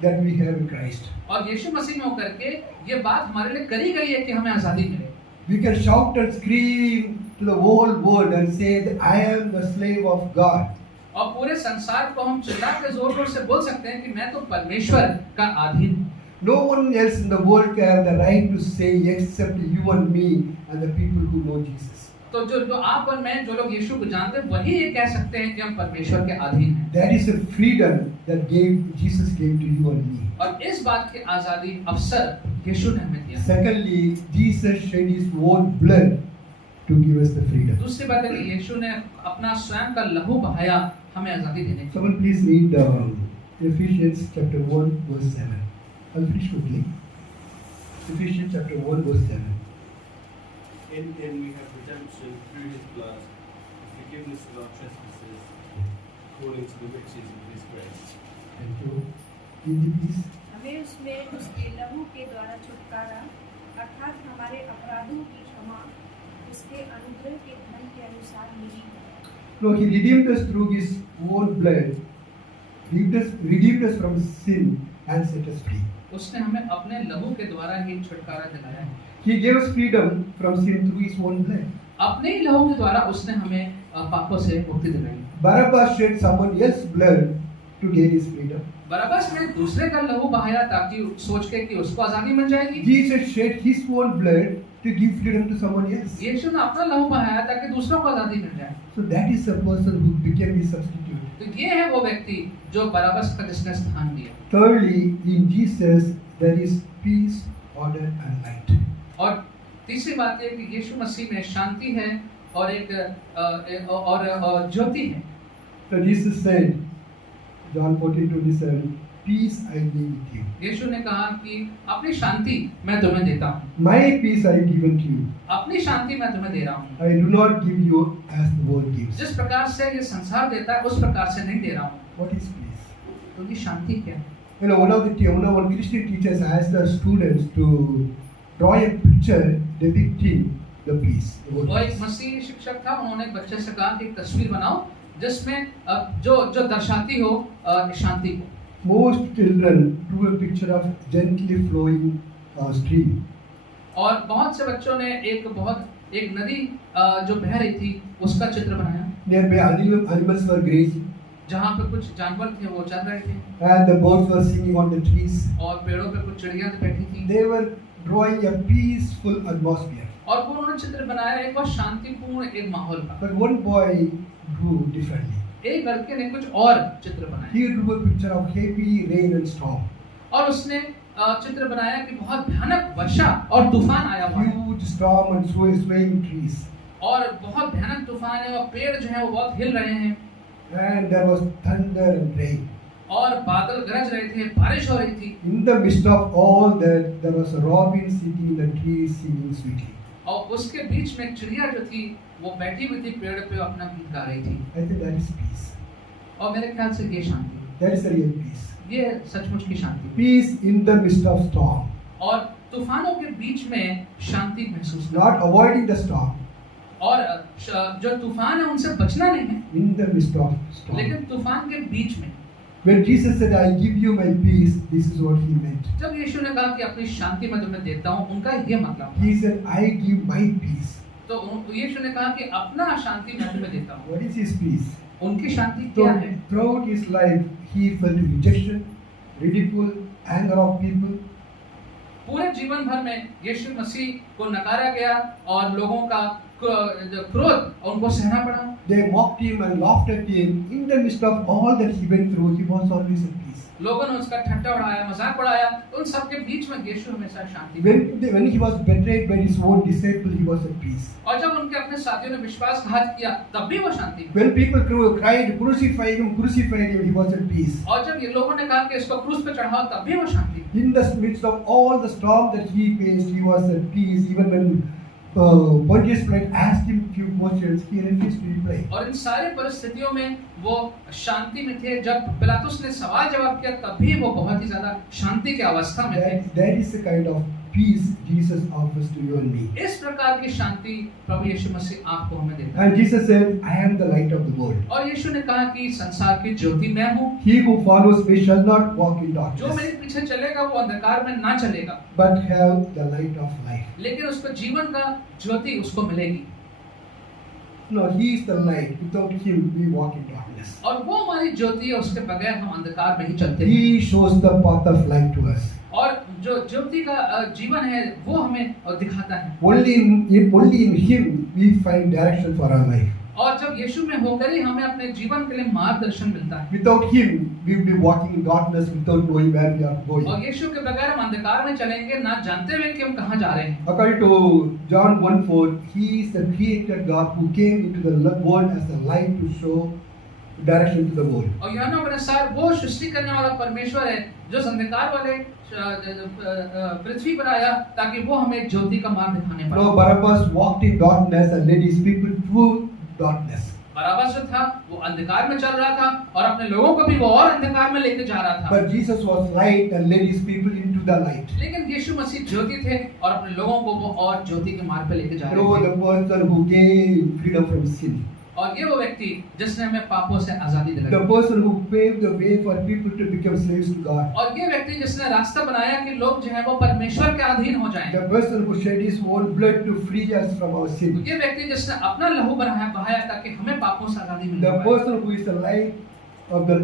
that we have in Christ. और यीशु मसीह में होकर के ये बात हमारे लिए करी गई है कि हमें आजादी मिले। We can shout and scream to the whole world and say that I am the slave of God. और पूरे संसार को हम चिल्ला के जोर-जोर से बोल सकते हैं कि मैं तो परमेश्वर का अधीन हूँ। No one else in the world can have the right to say except you and me and the people who know Jesus. तो जो आप और मैं, जो लोग यीशु को जानते हैं, वही ये कह सकते हैं कि हम परमेश्वर के अधीन हैं। That is a freedom that Jesus gave to you and me. और इस बात की आजादी अवसर यीशु ने हमें दिया। Secondly, Jesus shed his own blood to give us the freedom. दूसरी बात है कि यीशु ने अपना स्वयं का लहू बहाया हमें आजादी देने के लिए। Someone please read Ephesians chapter 1 verse 7. I'll finish quickly. Ephesians chapter 1 verse 7. In him we have redemption through his blood, the forgiveness of our trespasses, according to the riches of his grace. Thank you. Hindi, please. हमें उसमें उसके लहू के द्वारा छुटकारा अर्थात हमारे अपराधों की क्षमा उसके अनुग्रह के धन के अनुसार मिली है। No, he redeemed us through his own blood, redeemed us from sin and set us free. उसने हमें अपने लहू के द्वारा ही छुटकारा दिलाया है। He gave us freedom from sin through his own blood. अपने ही लहू के द्वारा उसने हमें पापों से मुक्ति दिलाई। Barabbas shed someone else's blood to gain his freedom. बरअब्बास ने दूसरे का लहू बहाया ताकि सोच के कि उसको आजादी मिल जाएगी। Jesus shed his own blood to give freedom to someone else. यीशु ने अपना लहू बहाया ताकि दूसरों को आजादी मिल जाए। So that is the person who became his substitute. तो ये है वो व्यक्ति जो बरअब्बास का जिसने स्थान लिया। Thirdly, in Jesus there is peace, order and light. और तीसरी बात है कि यीशु मसीह में शांति है और एक और ज्योति है। So Jesus said, John 14:27, peace I leave with you. यीशु ने कहा कि अपनी शांति मैं तुम्हें देता हूँ। My peace I given to you. अपनी शांति मैं तुम्हें दे रहा हूँ। I do not give you as the world gives. जिस प्रकार से ये संसार देता है उस प्रकार से नहीं दे रहा हूँ। What is peace? तो ये शांति क्या है? You know, one Christian teachers asked the students to draw a picture depicting the peace. वो एक मसीही शिक्षक था, उन्होंने एक बच्चे से कहा कि एक तस्वीर बनाओ जिसमें जो दर्शाती हो शांति को। Most children drew a picture of gently flowing stream. और बहुत से बच्चों ने एक नदी जो बह रही थी उसका चित्र बनाया। Nearby animals were grazing. जहाँ पे कुछ जानवर थे वो चल रहे थे। And the birds were singing on the trees. और पेड़ों पे कुछ चिड़िया बैठी थी। They were drawing a peaceful atmosphere. और वो उन्होंने चित्र बनाया एक बहुत शांतिपूर्ण एक माहौल का। But one boy drew differently. एक लड़के ने कुछ और चित्र बनाया। He drew a picture of heavy rain and storm. और उसने चित्र बनाया कि बहुत भयानक वर्षा और तूफान आया हुआ है Huge storm and swaying trees. और बहुत भयानक तूफान है और पेड़ जो है वो बहुत हिल रहे हैं And there was thunder and rain. और बादल गरज रहे थे, बारिश हो रही थी In the midst of all that, there was a robin sitting in the tree singing sweetly. और उसके बीच में एक चिड़िया जो थी वो बैठी हुई थी पेड़ पे अपना गीत गा रही थी I think that is peace. और मेरे ख्याल से ये शांति है, That is the real peace. ये सचमुच की शांति है। Peace in the midst of storm. और तूफानों के बीच में शांति महसूस करना Not avoiding the storm. और जो तूफान है उनसे बचना नहीं है In the midst of storm. लेकिन तूफान के बीच में When Jesus said, I give you my peace, this is what he meant. जब यीशु ने कहा कि अपनी शांति मैं तुम्हें देता हूँ, उनका ये मतलब He said, I give my peace. तो यीशु ने कहा कि अपना शांति मैं तुम्हें देता हूँ। What is his peace? उनकी शांति So, क्या है? throughout his life, he felt rejection, ridicule, anger of people. पूरे जीवन भर में यीशु मसीह को नकारा गया और लोगों का क्रोध उनको सहना पड़ा। They mocked him and laughed at him. In the midst of all that he went through, he was always at peace. लोगों ने उसका ठट्टा उड़ाया, मजाक उड़ाया, उन सब के बीच में यीशु हमेशा शांति। When he was betrayed by his own disciple, he was at peace. और जब उनके अपने साथियों ने विश्वासघात किया, तब भी वो शांति में। When people cried, crucify him, he was at peace. और जब ये लोगों ने कहा कि इसको क्रूस पे चढ़ाओ, तब भी वो शांति में। In the midst of all the storm that he faced, he was at peace. Even when Pontius Pilate asked him few questions, he refused to reply. और इन सारे परिस्थितियों में वो शांति में थे। जब पिलातुस ने सवाल जवाब किया, तब भी वो बहुत ही ज्यादा शांति की अवस्था में थे। That is the kind of peace Jesus offers to you and me. इस प्रकार की शांति प्रभु यीशु मसीह आपको हमें देता है। And Jesus said, I am the light of the world. और यीशु ने कहा कि संसार की ज्योति मैं हूँ। He who follows me shall not walk in जो darkness, मेरे पीछे चलेगा वो अंधकार में ना चलेगा, but have the light of life. लेकिन उसको जीवन का ज्योति उसको मिलेगी। No, he is the light. Without him, we walk in darkness. और वो हमारी ज्योति है, उसके बगैर हम अंधकार में ही चलते हैं। He shows the path of life to us. और जो ज्योति का जीवन है वो हमें दिखाता है। Only in him we find direction for our life. और जब यीशु में होकर ही हमें अपने जीवन के लिए मार्गदर्शन मिलता है। Without him, we will be walking in darkness without knowing where we are going. और यीशु के बगैर हम अंधकार में चलेंगे ना जानते हुए कि हम कहाँ जा रहे हैं। According to John 1:4, he is the created God who came into the world as the light to show direction to the world. और यूहन्ना के अनुसार वो सृष्टि करने वाला परमेश्वर है जो अंधकार वाले पृथ्वी पर आया ताकि वो हमें ज्योति का मार्ग दिखाने पाए। No, Barabbas walked in darkness and led his people through darkness. बराबस जो था वो अंधकार में चल रहा था और अपने लोगों को भी वो और अंधकार में लेके जा रहा था। But Jesus was light and led his people into the light. लेकिन यीशु मसीह ज्योति थे और अपने लोगों को वो और ज्योति के मार्ग पे लेके जा You रहे know, थे। the person who gave freedom from sin. और ये वो व्यक्ति जिसने हमें पापों से आजादी The दिलाई। person who paved the way for people to become slaves to God. और ये व्यक्ति जिसने रास्ता बनाया कि लोग जो है वो परमेश्वर के अधीन हो जाएं। The person who shed his own blood to free us from our sin. ये व्यक्ति जिसने अपना लहू बहाया ताकि हमें पापों से आजादी मिल The जाए। person who is the light of the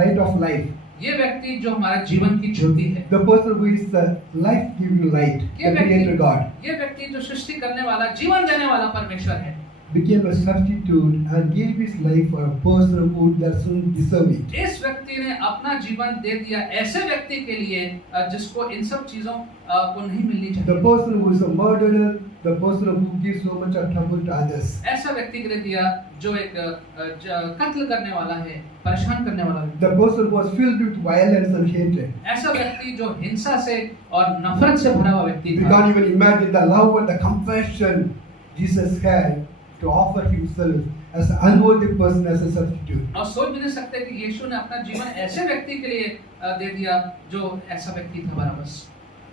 light of life. ये व्यक्ति जो हमारे जीवन की ज्योति है। The person who is the life-giving light, ये the Creator God, व्यक्ति ये व्यक्ति जो सृष्टि करने वाला जीवन देने वाला परमेश्वर है, became a substitute and gave his life for a person who doesn't deserve it. इस व्यक्ति ने अपना जीवन दे दिया ऐसे व्यक्ति के लिए जिसको इन सब चीजों को नहीं मिलनी The चाहिए। person who is a murderer, the person who gives so much of trouble to others. ऐसा व्यक्ति के लिए दिया जो एक कत्ल करने वाला है, परेशान करने वाला है। The person who was filled with violence and hatred. ऐसा व्यक्ति जो हिंसा से और नफरत से भरा हुआ व्यक्ति We था। can't even imagine the love and the compassion Jesus had to offer himself as an unworthy person as a substitute. और सोच भी नहीं सकते कि यीशु ने अपना जीवन ऐसे व्यक्ति के लिए दे दिया जो ऐसा व्यक्ति था बराबस।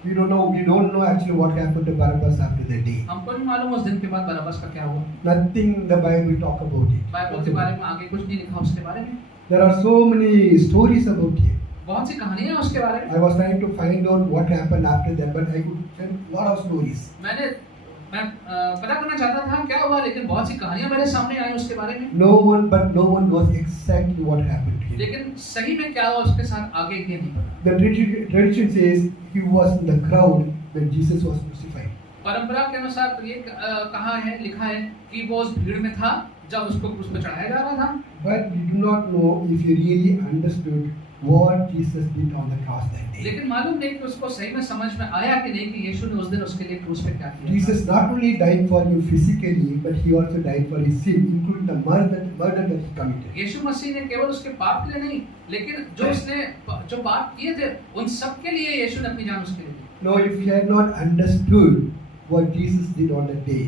We don't know actually what happened to Barabbas after that day. हमको नहीं मालूम उस दिन के बाद बराबस का क्या हुआ। Nothing in the Bible talk about it. Bible के बारे में आगे कुछ नहीं लिखा उसके बारे में। There are so many stories about him. बहुत सी कहानियां हैं उसके बारे में। I was trying to find out what happened after that, but I could tell a lot of stories. मैं पता करना चाहता था क्या हुआ, लेकिन बहुत सी कहानियां मेरे सामने आई उसके बारे में। No one knows exactly what happened to him. लेकिन सही में क्या हुआ उसके साथ आगे ये नहीं पता। The tradition says he was in the crowd when Jesus was crucified. परंपरा के अनुसार तो ये कहा है, लिखा है कि वो उस भीड़ में था जब उसको क्रूस पे चढ़ाया जा रहा था। But we do not know if he really understood what Jesus did on the cross that day. लेकिन मालूम नहीं कि उसको सही में समझ में आया कि नहीं कि यीशु ने उस दिन उसके लिए क्रूस पे क्या किया था। Jesus not only died for you physically, but he also died for his sin, including the murder that he committed. यीशु मसीह ने केवल उसके पाप के लिए नहीं, लेकिन जो पाप किए थे उन सब के लिए यीशु ने अपनी जान उसके लिए दी। Now, if he had not understood what Jesus did on that day,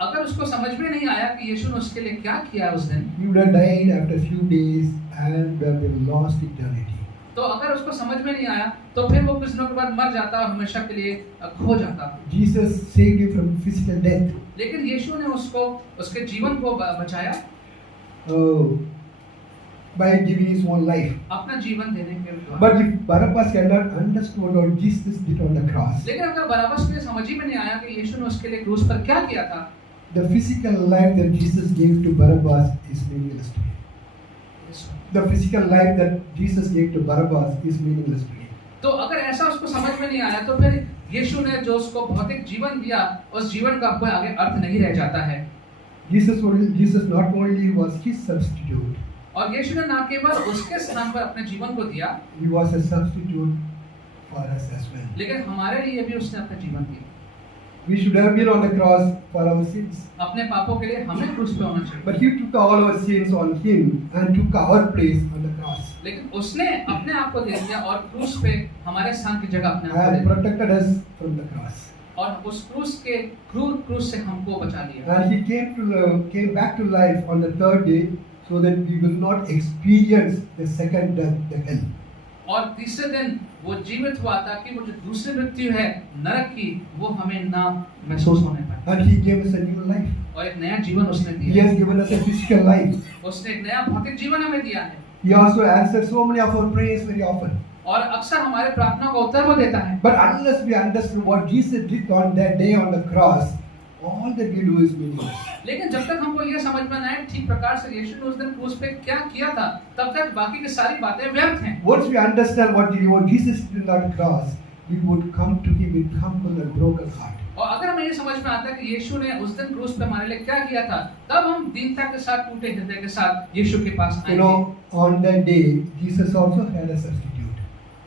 अगर उसको समझ में नहीं आया कि यीशु ने उसके लिए क्या किया उस दिन, he would have died after a few days and would have been lost eternity. तो अगर उसको समझ में नहीं आया तो फिर वो कुछ दिनों के बाद मर जाता और हमेशा के लिए खो जाता। Jesus saved you from physical death. लेकिन यीशु ने उसको उसके जीवन को बचाया By giving his own life. अपना जीवन देने के द्वारा। But if Barabbas had not understood what Jesus did on the cross, लेकिन अगर बराबस के समझ ही में नहीं आया कि यीशु ने उसके लिए क्रूस पर क्या किया था, the physical life that Jesus gave to Barabbas is meaningless to him. The physical life that Jesus gave to Barabbas is meaningless to him. तो अगर ऐसा उसको समझ में नहीं आया तो फिर यीशु ने जो उसको भौतिक जीवन दिया उस जीवन का कोई आगे अर्थ नहीं रह जाता है। Jesus not only was his substitute, और यीशु ने ना केवल उसके स्थान पर अपने जीवन को दिया, he was a substitute for us as well. लेकिन हमारे लिए भी उसने अपना जीवन दिया। We should have been on the cross for our sins. अपने पापों के लिए हमें क्रूस पे होना चाहिए। But he took all our sins on him and took our place on the cross. लेकिन उसने अपने आप को दे दिया और क्रूस पे हमारे स्थान की जगह अपने आप को दे And दिया protected us from the cross. और उस क्रूस के क्रूर क्रूस से हमको बचा लिया। And he came back to life on the third day so that we will not experience the second death, the hell. और तीसरे दिन वो जीवित हुआ ताकि वो जो दूसरी मृत्यु है नरक की वो हमें ना महसूस होने पाए। And he gave us a new life. और एक नया जीवन उसने He दिया। has given us a physical life. उसने एक नया भौतिक जीवन हमें दिया है। He also answered so many of our prayers very often. और अक्सर हमारे प्रार्थना का उत्तर वो देता है। But unless we understand what Jesus did on that day on the cross, all that we do is meaningless. लेकिन जब तक हमको ये समझ में ना आए ठीक प्रकार से यीशु ने उस दिन क्रूस पे क्या किया था, तब तक बाकी की सारी बातें व्यर्थ हैं। Once we understand what Jesus did on the cross, we would come to him with humble and broken heart. और अगर हमें ये समझ में आता है कि यीशु ने उस दिन क्रूस पे हमारे लिए क्या किया था, तब हम दीनता के साथ टूटे हृदय के साथ यीशु के पास You आएंगे। know, on that day, Jesus also had a substitute.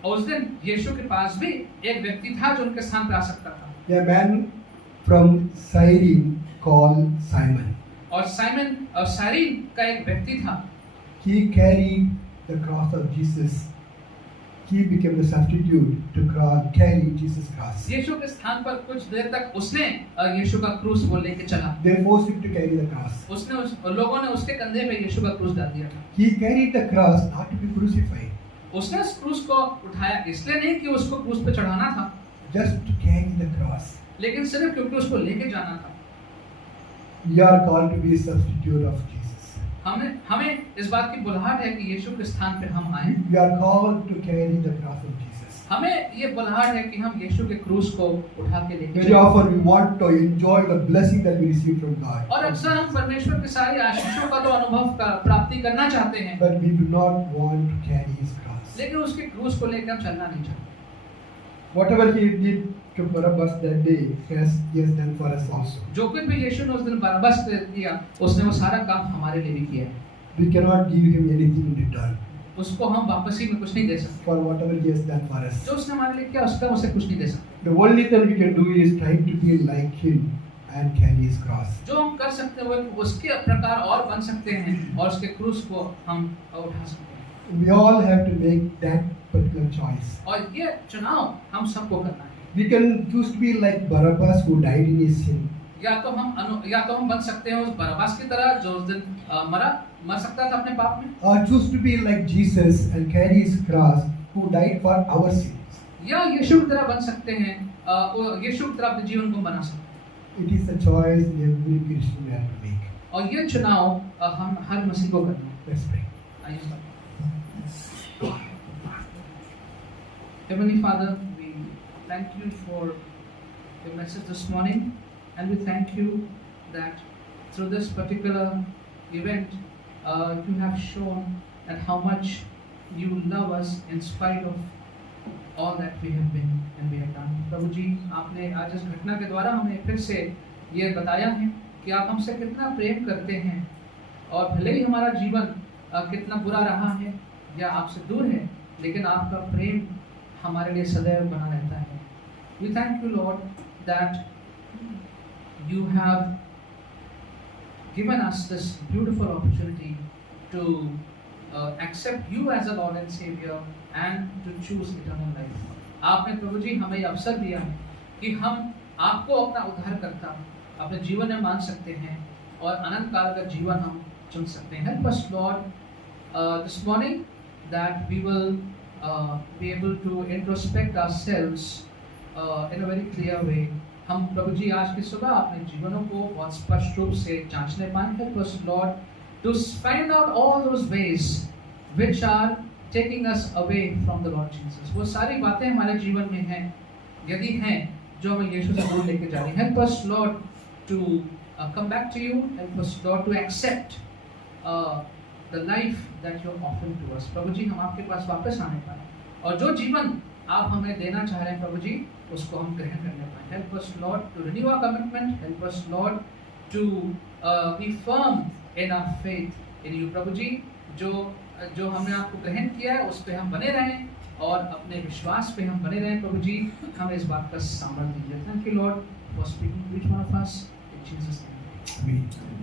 और उस दिन यीशु के पास भी एक व्यक्ति था जो उनके स्थान पे आ सकता था। A man from Cyrene called Simon. और साइरीन का एक व्यक्ति था। He carried the cross of Jesus. He became the substitute to carry Jesus' cross. यीशु के स्थान पर कुछ देर तक उसने यीशु का क्रूस वो लेके चला। They forced him to carry the cross. लोगों ने उसके कंधे पे यीशु का क्रूस डाल दिया था। He carried the cross not to be crucified, उसने उस क्रूस को उठाया इसलिए नहीं कि उसको क्रूस पे चढ़ाना था, just to carry the cross. लेकिन सिर्फ क्योंकि उसको लेके जाना था। We are called to be a substitute of Jesus. हमें इस बात की बुलाहट है कि यीशु के स्थान पे हम आए। We are called to carry the cross of Jesus. हमें ये बुलाहट है कि हम यीशु के क्रूस को उठा के लेके Very जाएं। often we want to enjoy the blessing that we receive from God. और अक्सर हम परमेश्वर की सारी आशीषों का तो अनुभव का प्राप्ति करना चाहते हैं, But we do not want to carry his cross. लेकिन उसके क्रूस को लेकर हम चलना नहीं चाहते। Whatever he did to Barabbas that day, he has done for us also. जो कुछ भी यीशु ने उस दिन बरअब्बस पे किया, उसने वो सारा काम हमारे लिए भी किया है। We cannot give him anything in return उसको हम वापसी में कुछ नहीं दे सकते। for whatever he has done for us. जो उसने हमारे लिए किया उसका उसे कुछ नहीं दे सकते। The only thing we can do is try to be like him and carry his cross. जो हम कर सकते हैं वो उसके प्रकार और बन सकते हैं और उसके क्रूस को हम उठा सकते हैं। We all have to make that particular choice. और ये चुनाव हम सबको करना है। We can choose to be like Barabbas who died in his sin. या तो हम बन सकते हैं उस बरअब्बास की तरह जो उस दिन मर सकता था अपने पाप में, Or choose to be like Jesus and carry his cross who died for our sins. या यीशु की तरह बन सकते हैं, यीशु की तरह अपने जीवन को बना सकते हैं। It is a choice every Christian has to make. और ये चुनाव हम हर मसीह को करना है। Let's pray. आइए Heavenly Father, we thank you for your message this morning, and we thank you that through this particular event, you have shown that how much you love us in spite of all that we have been and we have done. प्रभु जी, आपने आज इस घटना के द्वारा हमें फिर से ये बताया है कि आप हमसे कितना प्रेम करते हैं, और भले ही हमारा जीवन कितना बुरा रहा है या आपसे दूर है, लेकिन आपका प्रेम हमारे लिए सदैव बना रहता है। We thank you, Lord, that you have given us this beautiful opportunity to accept you as a Lord and Savior and to choose eternal life. आपने प्रभु जी हमें यह अवसर दिया है कि हम आपको अपना उद्धारकर्ता अपने जीवन में मान सकते हैं और अनंत काल का जीवन हम चुन सकते हैं। Help us, Lord, this morning that we will be able to introspect ourselves in a very clear way. हम प्रभु जी आज की सुबह अपने जीवनों को बहुत स्पष्ट रूप से जांचने पाएं। Help us, Lord, to find out all those ways which are taking us away from the Lord Jesus. वो सारी बातें हमारे जीवन में हैं, यदि हैं, जो हमें यीशु से दूर लेके जा रही हैं। Help us, Lord, to come back to you. Help us, Lord, to accept the life that you're offering to us. प्रभु जी हम आपके पास वापस आने पाए और जो जीवन आप हमें देना चाह रहे हैं प्रभु जी, उसको हम ग्रहण करने पाए। Help us, Lord, to renew our commitment. Help us, Lord, to be firm in our faith in you. प्रभु जी जो हमने आपको ग्रहण किया है उस पे हम बने रहें और अपने विश्वास पे हम बने रहें। प्रभु जी हमें इस बात का सामर्थ्य दीजिए। Thank you, Lord, for speaking to each one of us in Jesus' name. Amen.